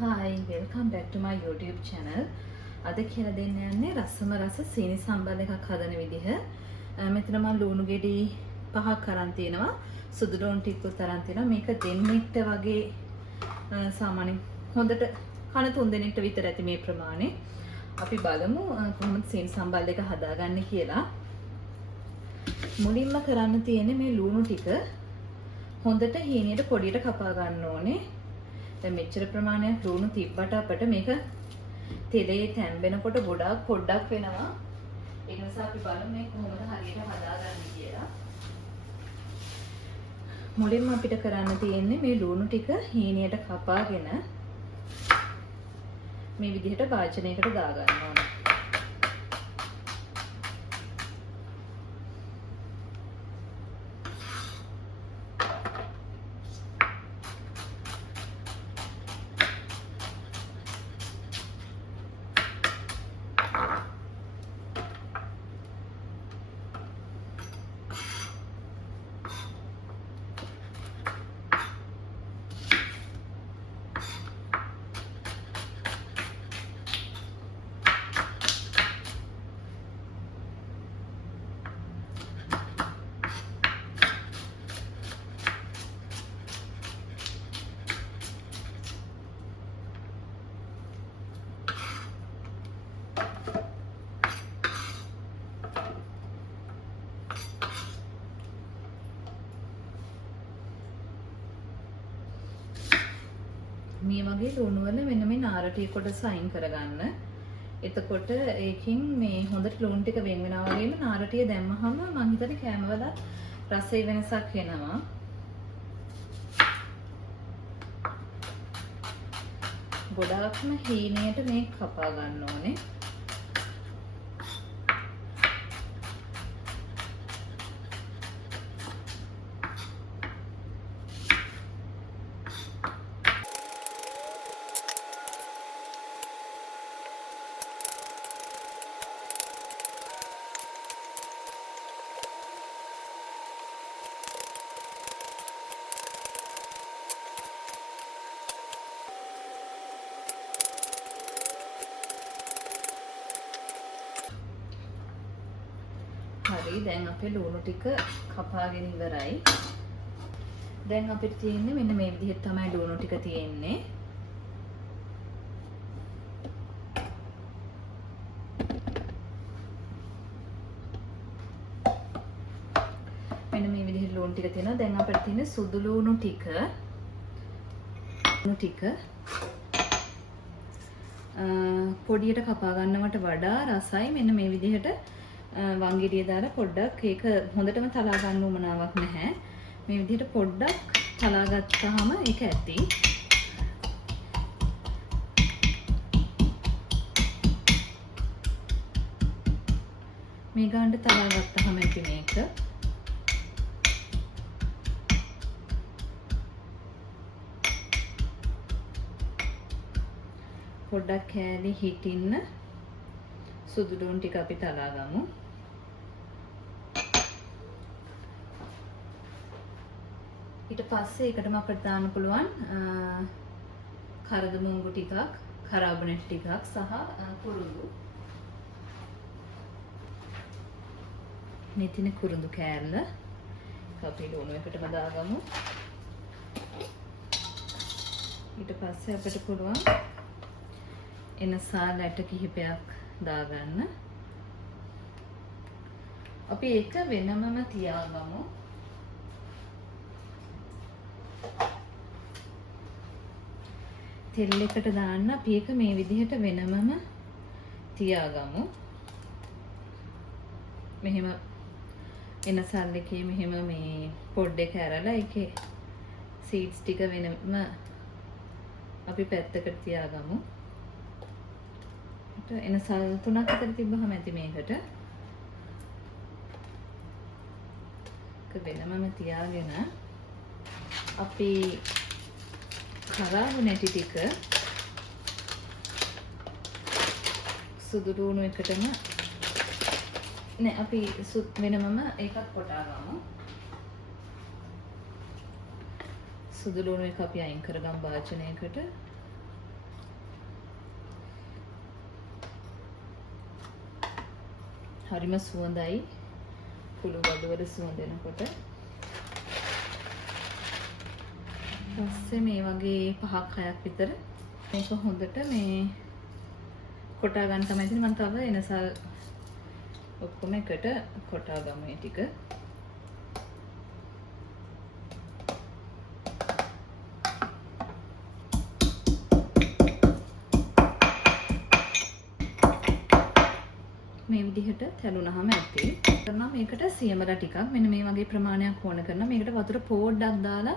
Hi, welcome back to my YouTube channel. අද කියලා දෙන්න යන්නේ රසම රස සීනි සම්බල් එකක් හදන විදිහ. මෙතන මම ලුණු ගෙඩි 5ක් අරන් තිනවා. සුදු ලුණු ටිකකුත් අරන් තිනවා. මේක දෙන්නෙක්ට වගේ සාමාන්‍යයෙන් හොඳට කන 3 දෙනෙක්ට විතර ඇති මේ ප්‍රමාණය. අපි බලමු කොහොමද සීනි සම්බල් එක හදාගන්නේ කියලා. මුලින්ම කරන්න තියෙන්නේ මේ ලුණු ටික හොඳට හීනියට පොඩියට කපා ගන්න ඕනේ. දැන් මෙච්චර ප්‍රමාණයක් ලුණු තිබ්බට අපිට මේක තෙලේ තැම්බෙනකොට ගොඩාක් පොඩ්ඩක් වෙනවා. ඒ නිසා අපි බලමු මේ කොහොමද හරියට හදාගන්නේ කියලා. මුලින්ම අපිට කරන්න තියෙන්නේ මේ ලුණු ටික හීනියට කපාගෙන මේ විදිහට වාචනයකට දාගන්න ඕනේ. මේ වගේ ලුණු වල මෙන්න මේ නාරටි කොටස අයින් කරගන්න. එතකොට ඒකින් මේ හොඳට ලුණු ටික වෙන් වෙනවා වගේම නාරටිය දැම්මහම මං හිතන්නේ කෑමවල රසයේ වෙනසක් එනවා. ගොඩාක්ම හීනයට මේ කපා ගන්න ඕනේ. හරි දැන් අපේ ලුණු ටික කපාගෙන ඉවරයි. දැන් අපිට තියෙන්නේ මෙන්න මේ විදිහට තමයි ලුණු ටික තියෙන්නේ. මෙන්න මේ විදිහට ලුණු ටික තියෙනවා. දැන් අපිට තියෙන්නේ සුදු ලුණු ටික. පොඩියට කපා ගන්නවට වඩා රසයි. මෙන්න මේ විදිහට වංගෙඩිය දාලා පොඩ්ඩක් ඒක හොඳටම තලා ගන්න උවමනාවක් නැහැ. මේ විදිහට පොඩ්ඩක් තලා ගත්තාම ඒක ඇති. මේ ගානට තලා ගත්තාම ඇති මේක. පොඩ්ඩක් කෑලි හිටින්න සුදු ලුණු ටික අපි තලා ගමු. ඊට පස්සේ ඒකටම අපිට දාන්න පුළුවන් කරද මුංගු ටිකක්, කරාබනට් ටිකක් සහ කුරුඳු. මේ තියෙන කුරුඳු කෑල්ල අපි ලුණු එකටම දාගමු. ඊට පස්සේ අපිට පුළුවන් එනසා ලැට කිහිපයක් දාගන්න. අපි ඒක වෙනමම තියාගමු. තෙල් එකට දාන්න අපි ඒක මේ විදිහට වෙනමම තියාගමු. මෙහෙම එනසල් එකේ මෙහෙම මේ පොඩ් එක ඇරලා ඒකේ සීඩ්ස් ටික වෙනම අපි පැත්තකට තියාගමු. එනසල් 3ක් විතර තිබ්බහම ඇති මේකට. ඒක වෙනමම තියාගෙන අපි කරාබු නැටි ටික සුදු ලුණු එකටම නෑ අපි වෙනමම ඒකත් කොටා ගමු. සුදු ලුණු එක අපි අයින් කරගමු භාජනයකට. හරිම සුවඳයි. කුළු බඩුවල සුවඳ එනකොට. ඊපස්සේ මේ වගේ 5ක් 6ක් විතර මේක හොඳට මේ කොටා ගන්න තමයි ඉතින් මම තව එනසල් ඔක්කොම එකට කොටා ගමු මේ ටික. මේ විදිහට තැළුනහම ඇති. කරනවා මේකට සියඹලා ටිකක් මෙන්න මේ වගේ ප්‍රමාණයක් ඕන කරනවා. මේකට වතුර පොඩ්ඩක් දාලා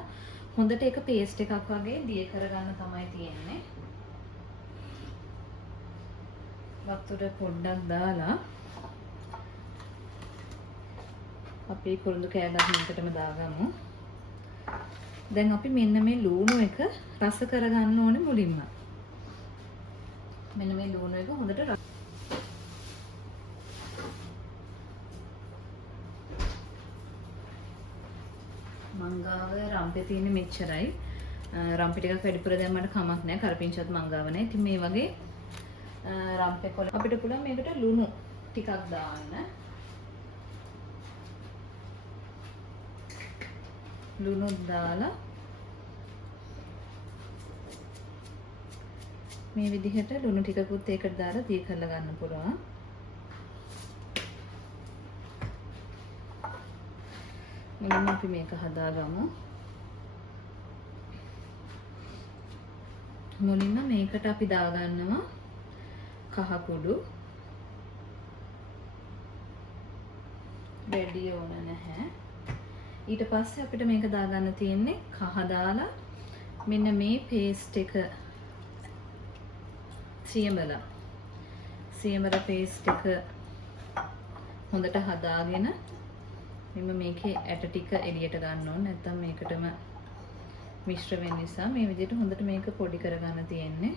හොඳට ඒක පේස්ට් එකක් වගේ දිය කරගන්න තමයි තියෙන්නේ. වතුර පොඩ්ඩක් දාලා අපි කුරුඳු කෑල්ලක් මේකටම දාගමු. දැන් අපි මෙන්න මේ ලූණු එක රස කරගන්න ඕනේ මුලින්ම. මෙන්න මේ ලූණු එක හොඳට මංගාව රම්පේ තියෙන මෙච්චරයි. රම්පේ ටිකක් වැඩිපුර දැම්මට කමක් නැහැ. කරපිංචත් මංගාව නැහැ. ඉතින් මේ වගේ රම්පේ කොළ අපිට පුළුවන් මේකට ලුණු ටිකක් දාන්න. ලුණු දාලා මේ විදිහට ලුණු ටිකකුත් ඒකට දාලා දී කරලා ගන්න පුළුවන්. මුලින්ම අපි මේක හදාගමු. මුලින්ම මේකට අපි දාගන්නවා කහ කුඩු. වැඩි ඕන නැහැ. ඊට පස්සේ අපිට මේක දාගන්න තියෙන්නේ කහ දාලා මෙන්න මේ පේස්ට් එක සියඹල පේස්ට් එක හොඳට හදාගෙන මෙන්න මේකේ ඇට ටික එළියට ගන්න ඕනේ. නැත්නම් මේකටම මිශ්‍ර වෙන නිසා මේ විදිහට හොඳට මේක පොඩි කරගන්න තියෙන්නේ.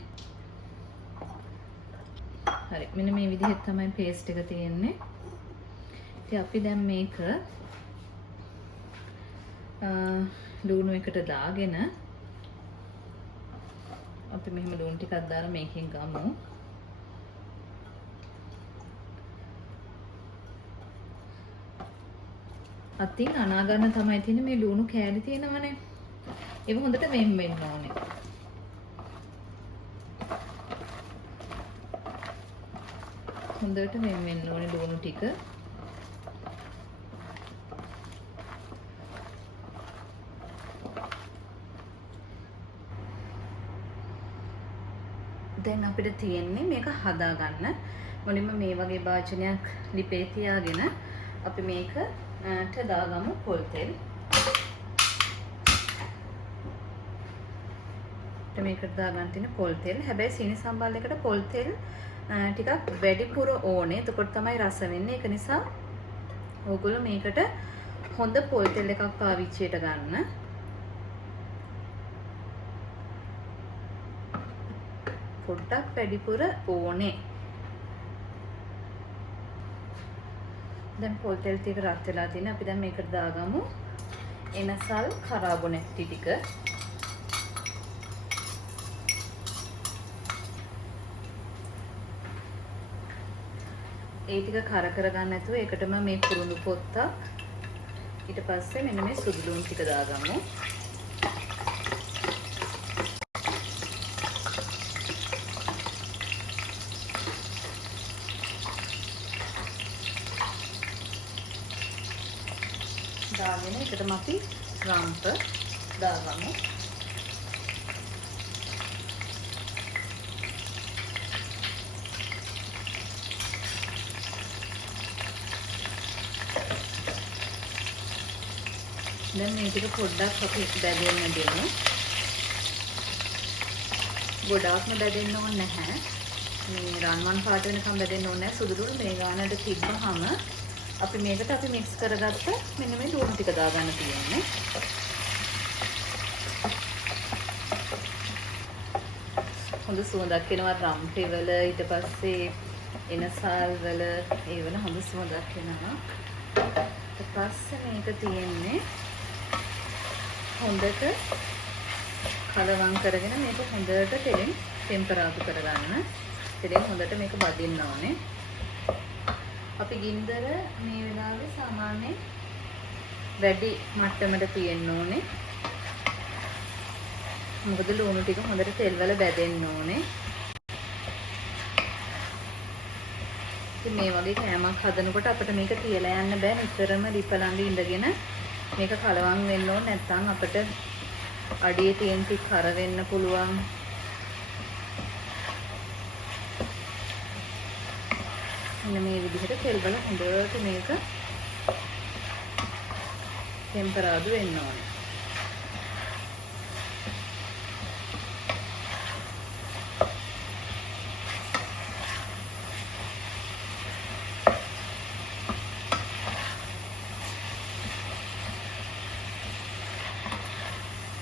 හරි. මෙන්න මේ විදිහට තමයි පේස්ට් එක තියෙන්නේ. ඉතින් අපි දැන් මේක ලුණු එකට දාගෙන අපි මෙහෙම ලුණු ටිකක් දාලා මේකෙන් ගමු. අතින් අනා ගන්න තමයි තියෙන්නේ. මේ ලුණු කෑලි තියෙනවනේ. ඒක හොඳට වෙන් වෙන්න ඕනේ. හොඳට වෙන් වෙන්න ඕනේ ලුණු ටික. දැන් අපිට තියෙන්නේ මේක හදාගන්න. මුලින්ම මේ වගේ භාජනයක් ලිපේ තියාගෙන අපි මේකට දාගමු පොල් තෙල්. මේකට දාගන්න තියෙන පොල් තෙල්. හැබැයි සීනි සම්බල් එකට පොල් තෙල් ටිකක් වැඩිපුර ඕනේ. එතකොට තමයි රස වෙන්නේ. ඒක නිසා ඕගොල්ලෝ මේකට හොඳ පොල් තෙල් එකක් පාවිච්චියට ගන්න. පොඩ්ඩක් වැඩිපුර ඕනේ. දැන් පොල් තෙල් ටික රත් වෙලා තියෙන. අපි දැන් මේකට දාගමු එනසල් කරාබොනැටි ටික. ඒ ටික කර ගන්න නැතුව ඒකටම මේ කුරුඳු පොත්තක් ඊට පස්සේ මෙන්න මේ සුදු ලුණු ටික දාගමු. දාගෙන ඒකටම අපි රම්ප දාගමු. දැන් මේ ටික පොඩ්ඩක් අපි බැදෙන්න දෙමු. ගොඩාක්ම බැදෙන්න ඕනේ නැහැ. මේ රන්වන් පාට වෙනකම් බැදෙන්න ඕනේ නැහැ. සුදු ලුණු මේ ගානට තිබ්බහම අපි මේකට අපි මික්ස් කරගත්ත මෙන්න මේ ලුණු ටික දාගන්න තියෙන්නේ. හොඳ සුවඳක් එනවා රම්පේ වල. ඊට පස්සේ එනසල් වල ඒ වල හොඳ සුවඳක් එනවා. ඊට පස්සේ මේක තියෙන්නේ හොඳට කලවම් කරගෙන මේක හොඳට තෙලෙන් ටෙම්පරාදු කරගන්න. තෙලෙන් හොඳට මේක බදින්න ඕනේ. අපි ගින්දර මේ වෙලාවේ සාමාන්‍යයෙන් වැඩි මට්ටමට තියෙන්න ඕනේ. මොකද ලුණු ටික හොඳට තෙල් වල බැදෙන්න ඕනේ. ඉතින් මේ වගේ කෑමක් හදනකොට අපිට මේක තියලා යන්න බෑ. නිතරම ලිපලඟ ඉඳගෙන මේක කලවම් වෙන්න ඕනේ. නැත්නම් අපිට අඩියේ තියෙන ටික කර වෙන්න පුළුවන්. මෙන්න මේ විදිහට තෙල් වල හොඳට මේක ටෙම්පරාදු වෙන්න ඕනේ.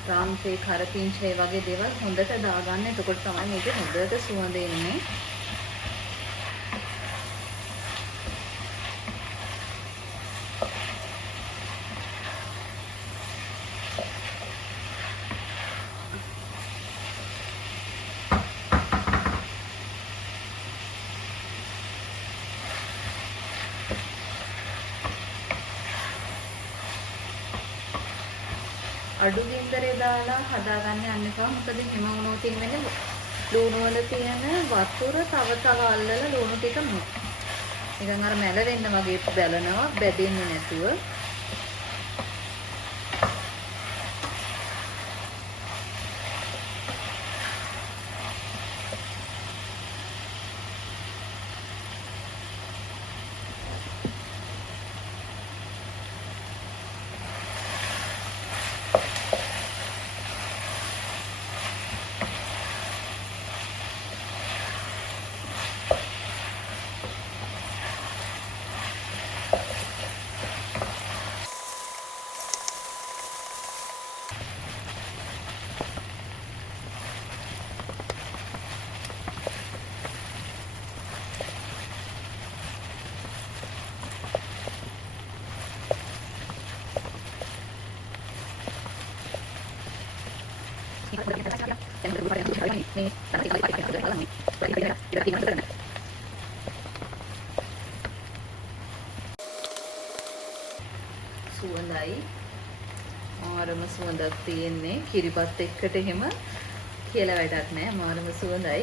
රාම්සේ කරපිංචේ වගේ දේවල් හොඳට දාගන්න. එතකොට තමයි මේක හොඳට සුවඳ එන්නේ. අඩු ගින්දරේ දාලා හදාගන්න යන්න එපා. මොකද හිම වුණොත් වෙන්නේ ලුණු වල තියෙන වතුර තව අල්ලලා ලුණු ටික නිකන් අර මැල වෙන්න වගේ බැලනවා, බැදෙන්නේ නැතුව. සුවඳයි මාරම සුවඳක් තියෙන්නේ. කිරිපත් එක්කට එහෙම කියලා වැඩක් නැහැ. මාරම සුවඳයි.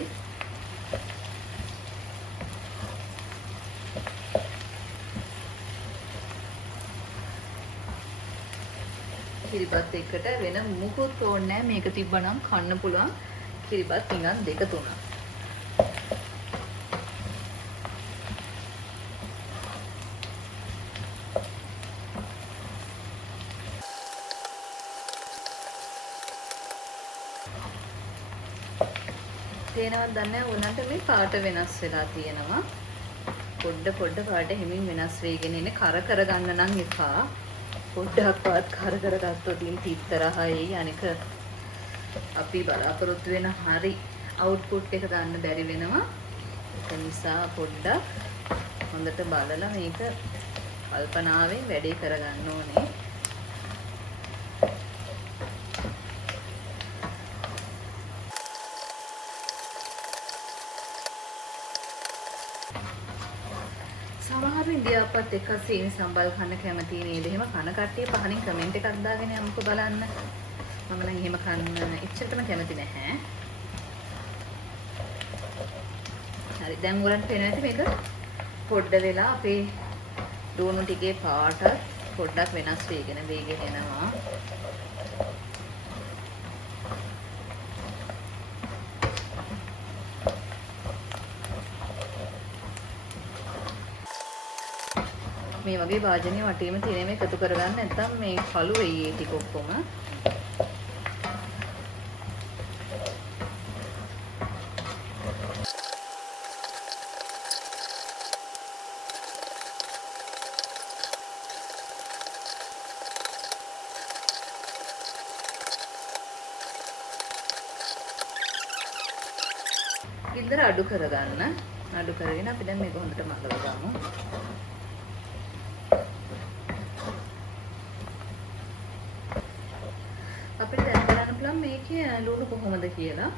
කිරිපත් එක්කට වෙන මුකුත් ඕනේ නැහැ. මේක තිබ්බනම් කන්න පුළුවන් කිරිපත් පිඟන් 2-3. තේනවද දන්නේ උනන්ට මේ පාට වෙනස් වෙලා තියෙනවා. පොඩ පාට හිමින් වෙනස් වෙගෙන ඉන්නේ. කර ගන්න නම් එපා. පොඩ්ඩක්වත් කර ගත්තොත් ඉතින් තිත්තරහයි. අනික අපි බලාපොරොත්තු වෙන හරි අවුට්පුට් එක ගන්න බැරි වෙනවා. ඒක නිසා පොඩ්ඩක් හොඳට බලලා මේක කල්පනාවෙන් වැඩේ කරගන්න ඕනේ. සමහර ඉන්දියාපත් එක සීනි සම්බල් කන්න කැමති නේද? එහෙම කන කට්ටිය පහලින් කමෙන්ට් එකක් දාගෙන යමුකෝ බලන්න. මම නම් එහෙම කන්න එච්චරටම කැමති නැහැ. හරි දැන් ඔයගලන්ට පේනවා ඇති මේක පොඩ්ඩ වෙලා අපේ ලුණු ටිකේ පාට පොඩ්ඩක් වෙනස් වෙගෙන එනවා. මේ වගේ වාජනීය වටේම තියෙන මේ එකතු කරගන්න නැත්නම් මේ කළු වෙයි ඒ ටික ඔක්කොම. ගින්දර අඩු කරගන්න. අඩු කරගෙන අපි දැන් මේක හොඳට මකලා ගමු. අපිට දැන් බලන්න පුළුවන් මේකේ ලුණු කොහොමද කියලා.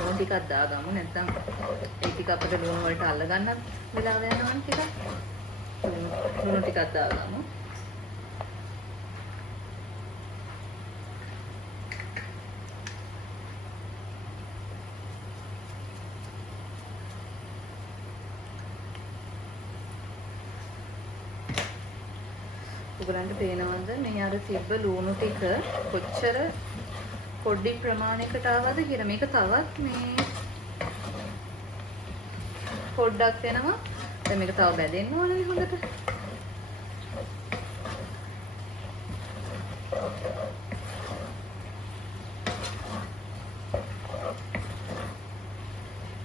ලුණු ටිකක් දාගමු. නැත්නම් ඒ ටික අපිට ලුණු වලට අල්ල ගන්නත් වෙලාව යනවනේ ටිකක්. ලුණු ටිකක් දාගමු. ඔයගලන්ට පේනවද මේ අර තිබ්බ ලුණු ටික කොච්චර පොඩි ප්‍රමාණයකට ආවද කියලා. මේක තවත් මේ පොඩ්ඩක් වෙනවා. දැන් මේක තව බැදෙන්න ඕනේ හොඳට.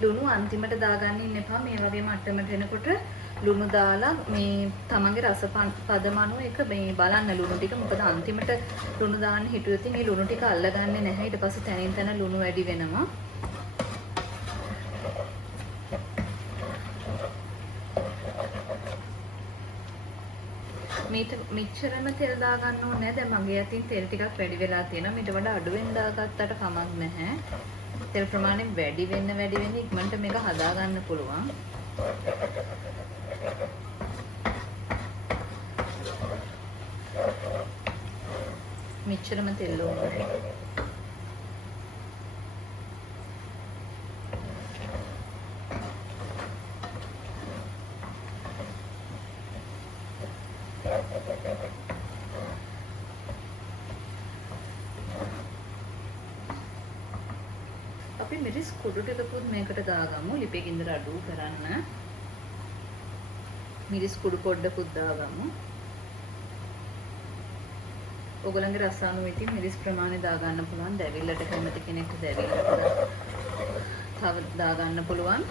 ලුණු අන්තිමට දාගන්න ඉන්න එපා. මේ වගේ මට්ටමට එනකොට ලුණු දාලා මේ තමන්ගේ රස පදමනෝ එක මේ බලන්න ලුණු ටික. මොකද අන්තිමට ලුණු දාන්න හිතුවොත් මේ ලුණු ටික අල්ලගන්නේ නැහැ. ඊට පස්සේ තනින් තන ලුණු වැඩි වෙනවා. මේක මෙච්චරම තෙල් දාගන්න ඕනේ නැහැ. දැන් මගේ අතින් තෙල් ටිකක් වැඩි වෙලා තියෙනවා. මීට වඩා අඩුවෙන් දාගත්තට කමක් නැහැ. තෙල් ප්‍රමාණය වැඩි වෙන්න ඉක්මනට මේක හදා ගන්න පුළුවන්. මෙච්චරම තෙල් ඕනේ. අපි මිරිස් කුඩු ටිකකුත් මේකට දාගමු. ලිපේ ගින්දර අඩු කරන්න. මිරිස් කුඩු පොඩ්ඩකුත් දාගමු. ඔයගලන්ගේ රස අනුව ඉතින් මිරිස් ප්‍රමාණය දාගන්න පුළුවන්. දැවිල්ලට කැමති කෙනෙක්ට දැවිල්ලට තව දාගන්න පුළුවන්.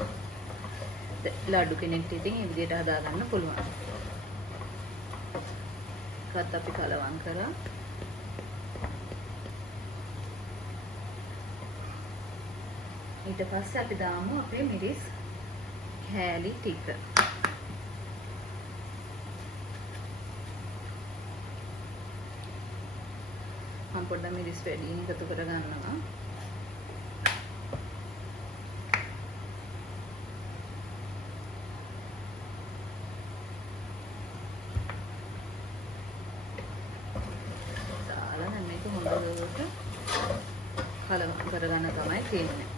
ලඩු කෙනෙක්ට ඉතින් මේ විදිහට හදාගන්න පුළුවන්. ඒකත් අපි කලවම් කරා. ඊට පස්සේ අපි දාමු අපේ මිරිස් කෑලි ටික. මම පොඩ්ඩක් මිරිස් වැඩියෙන් එකතු කර ගන්නවා. දාලා දැන් මේක හොඳට කලවම් කරගන්න තමයි තියෙන්නේ.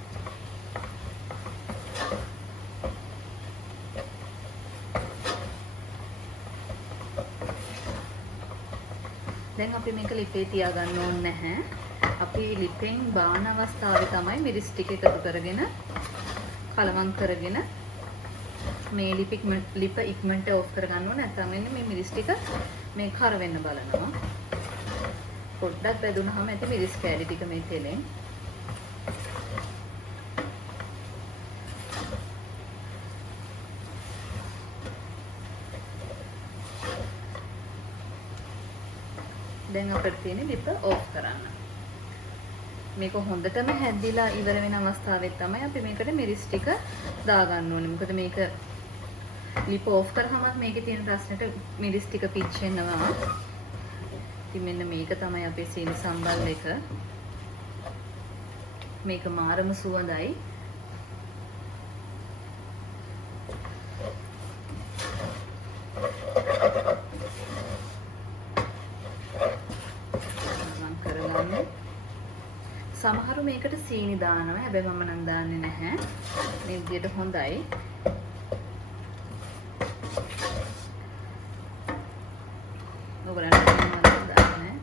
දැන් අපි මේක ලිපේ තියාගන්න ඕනේ නැහැ. අපි ලිපෙන් බාන අවස්ථාවේ තමයි මිරිස් ටික එකතු කරගෙන කලවම් කරගෙන මේ ලිප ඉක්මනට ඔෆ් කරගන්න ඕනේ. නැත්නම් මේ මිරිස් ටික මේ කර වෙන්න බලනවා. පොඩ්ඩක් වැදුනහම ඇති මිරිස් කෑලි ටික මේ තෙලෙන්. දැන් අපිට තියෙන්නේ ලිප ඔෆ් කරන්න. මේක හොඳටම හැදිලා ඉවර වෙන අවස්ථාවෙත් තමයි අපි මේකට මිරිස් ටික දාගන්න ඕනේ. මොකද මේක ලිප ඔෆ් කරාමත් මේකේ තියෙන ප්‍රශ්නෙට මිරිස් ටික පිච්චෙනවා. ඉතින් මෙන්න මේක තමයි අපේ සීනි සම්බල් එක. මේක මාරම සුවඳයි. සමහරු මේකට සීනි දානවා. හැබැයි මම නම් දාන්නේ නැහැ. මේ විදිහට හොඳයි. ඔයගලන්ට දාන්නේ.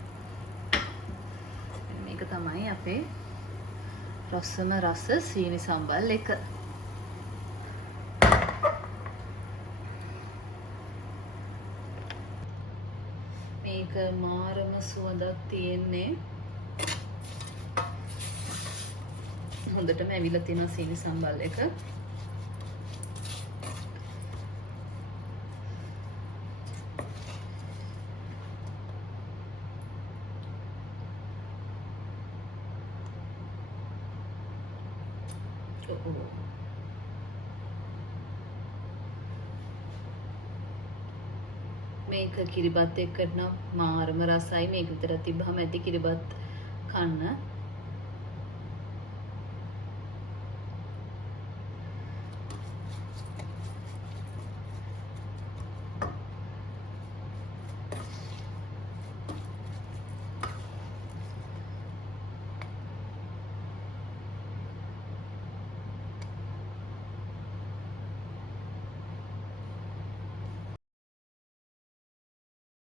මේක තමයි අපේ රසම රස සීනි සම්බල් එක. මේක මාරම සුවඳක් තියෙන්නේ. හොඳටම ඇවිල්ලා තියෙනවා සීනි සම්බල් එක. මේක කිරිබත් එක්කට නම් මාරම රසයි. මේක විතරක් තිබ්බහම ඇති කිරිබත් කන්න.